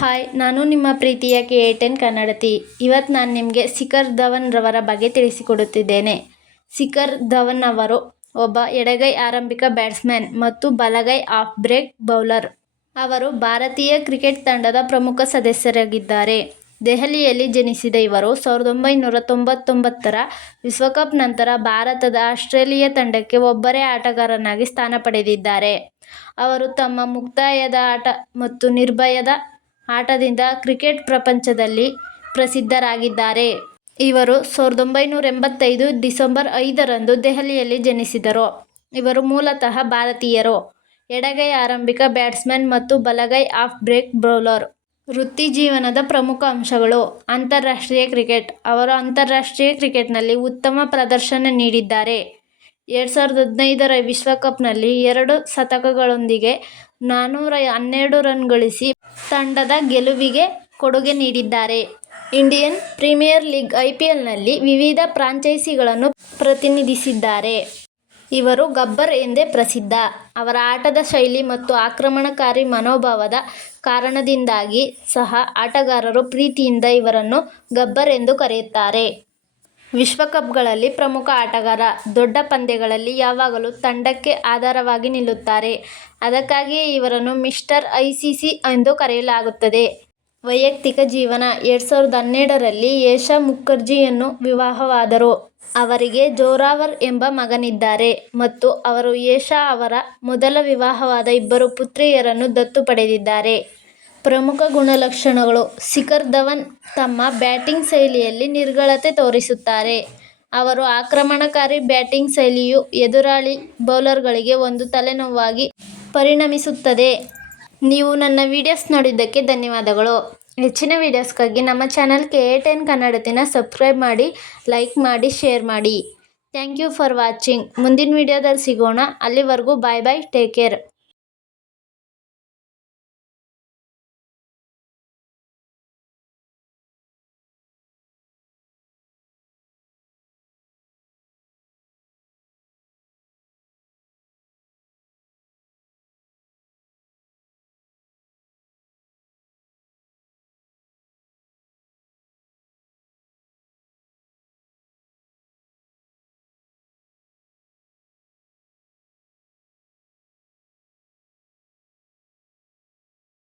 Hi, ನಾನು ನಿಮ್ಮ ಪ್ರೀತಿಯ KA10 ಕನ್ನಡತಿ. ಇವತ್ತು ನಾನು ನಿಮಗೆ ಶಿಖರ್ ಧವನ್ ರವರ ಬಗ್ಗೆ ತಿಳಿಸಿಕೊಡುತ್ತಿದ್ದೇನೆ. ಶಿಖರ್ ಧವನ್ ಅವರು ಒಬ್ಬ ಎಡಗೈ ಆರಂಭಿಕ ಬ್ಯಾಟ್ಸ್ಮನ್ ಮತ್ತು ಬಲಗೈ ಆಫ್ ಬ್ರೇಕ್ ಬೌಲರ್. ಅವರು ಭಾರತೀಯ ಕ್ರಿಕೆಟ್ ತಂಡದ ಪ್ರಮುಖ ಸದಸ್ಯರಾಗಿದ್ದಾರೆ. ದೆಹಲಿಯಲ್ಲಿ ಜನಿಸಿದ ಇವರು 1999ರ ವಿಶ್ವಕಪ್ ನಂತರ ಭಾರತದ ಆಸ್ಟ್ರೇಲಿಯಾ ತಂಡಕ್ಕೆ ಒಬ್ಬರೇ ಆಟಗಾರನಾಗಿ ಸ್ಥಾನ ಪಡೆದಿದ್ದಾರೆ. ಅವರು ತಮ್ಮ ಮುಕ್ತಾಯದ ಆಟ ಮತ್ತು ನಿರ್ಭಯದ ಆಟದಿಂದ ಕ್ರಿಕೆಟ್ ಪ್ರಪಂಚದಲ್ಲಿ ಪ್ರಸಿದ್ಧರಾಗಿದ್ದಾರೆ. ಇವರು 1985 ಡಿಸೆಂಬರ್ 5ರಂದು ದೆಹಲಿಯಲ್ಲಿ ಜನಿಸಿದರು. ಇವರು ಮೂಲತಃ ಭಾರತೀಯರು. ಎಡಗೈ ಆರಂಭಿಕ ಬ್ಯಾಟ್ಸ್ಮನ್ ಮತ್ತು ಬಲಗೈ ಆಫ್ ಬ್ರೇಕ್ ಬೌಲರ್. ವೃತ್ತಿಜೀವನದ ಪ್ರಮುಖ ಅಂಶಗಳು. ಅಂತಾರಾಷ್ಟ್ರೀಯ ಕ್ರಿಕೆಟ್. ಅವರು ಅಂತಾರಾಷ್ಟ್ರೀಯ ಕ್ರಿಕೆಟ್ನಲ್ಲಿ ಉತ್ತಮ ಪ್ರದರ್ಶನ ನೀಡಿದ್ದಾರೆ. 2015ರ ವಿಶ್ವಕಪ್ನಲ್ಲಿ 2 ಶತಕಗಳೊಂದಿಗೆ 412 ರನ್ ಗಳಿಸಿ ತಂಡದ ಗೆಲುವಿಗೆ ಕೊಡುಗೆ ನೀಡಿದ್ದಾರೆ. ಇಂಡಿಯನ್ ಪ್ರೀಮಿಯರ್ ಲೀಗ್ IPLನಲ್ಲಿ ವಿವಿಧ ಫ್ರಾಂಚೈಸಿಗಳನ್ನು ಪ್ರತಿನಿಧಿಸಿದ್ದಾರೆ. ಇವರು ಗಬ್ಬರ್ ಎಂದೇ ಪ್ರಸಿದ್ಧ. ಅವರ ಆಟದ ಶೈಲಿ ಮತ್ತು ಆಕ್ರಮಣಕಾರಿ ಮನೋಭಾವದ ಕಾರಣದಿಂದಾಗಿ ಸಹ ಆಟಗಾರರು ಪ್ರೀತಿಯಿಂದ ಇವರನ್ನು ಗಬ್ಬರ್ ಎಂದು ಕರೆಯುತ್ತಾರೆ. ವಿಶ್ವಕಪ್ಗಳಲ್ಲಿ ಪ್ರಮುಖ ಆಟಗಾರ. ದೊಡ್ಡ ಪಂದ್ಯಗಳಲ್ಲಿ ಯಾವಾಗಲೂ ತಂಡಕ್ಕೆ ಆಧಾರವಾಗಿ ನಿಲ್ಲುತ್ತಾರೆ. ಅದಕ್ಕಾಗಿಯೇ ಇವರನ್ನು ಮಿಸ್ಟರ್ ICC ಎಂದು ಕರೆಯಲಾಗುತ್ತದೆ. ವೈಯಕ್ತಿಕ ಜೀವನ. 2012ರಲ್ಲಿ ಯಶಾ ಮುಖರ್ಜಿಯನ್ನು ವಿವಾಹವಾದರು. ಅವರಿಗೆ ಜೋರಾವರ್ ಎಂಬ ಮಗನಿದ್ದಾರೆ ಮತ್ತು ಅವರು ಯಶಾ ಅವರ ಮೊದಲ ವಿವಾಹವಾದ 2 ಪುತ್ರಿಯರನ್ನು ದತ್ತು ಪಡೆದಿದ್ದಾರೆ. ಪ್ರಮುಖ ಗುಣಲಕ್ಷಣಗಳು. ಶಿಖರ್ ಧವನ್ ತಮ್ಮ ಬ್ಯಾಟಿಂಗ್ ಶೈಲಿಯಲ್ಲಿ ನಿರ್ಗಳತೆ ತೋರಿಸುತ್ತಾರೆ. ಅವರ ಆಕ್ರಮಣಕಾರಿ ಬ್ಯಾಟಿಂಗ್ ಶೈಲಿಯು ಎದುರಾಳಿ ಬೌಲರ್ಗಳಿಗೆ ಒಂದು ತಲೆನೋವಾಗಿ ಪರಿಣಮಿಸುತ್ತದೆ. ನೀವು ನನ್ನ ವಿಡಿಯೋಸ್ ನೋಡಿದ್ದಕ್ಕೆ ಧನ್ಯವಾದಗಳು. ಹೆಚ್ಚಿನ ವಿಡಿಯೋಸ್ಗಾಗಿ ನಮ್ಮ ಚಾನಲ್ KA10 ಕನ್ನಡತಿನ ಸಬ್ಸ್ಕ್ರೈಬ್ ಮಾಡಿ, ಲೈಕ್ ಮಾಡಿ, ಶೇರ್ ಮಾಡಿ. Thank you for watching. ಮುಂದಿನ ವಿಡಿಯೋದಲ್ಲಿ ಸಿಗೋಣ. ಅಲ್ಲಿವರೆಗೂ ಬಾಯ್ ಬಾಯ್, ಟೇಕ್ ಕೇರ್.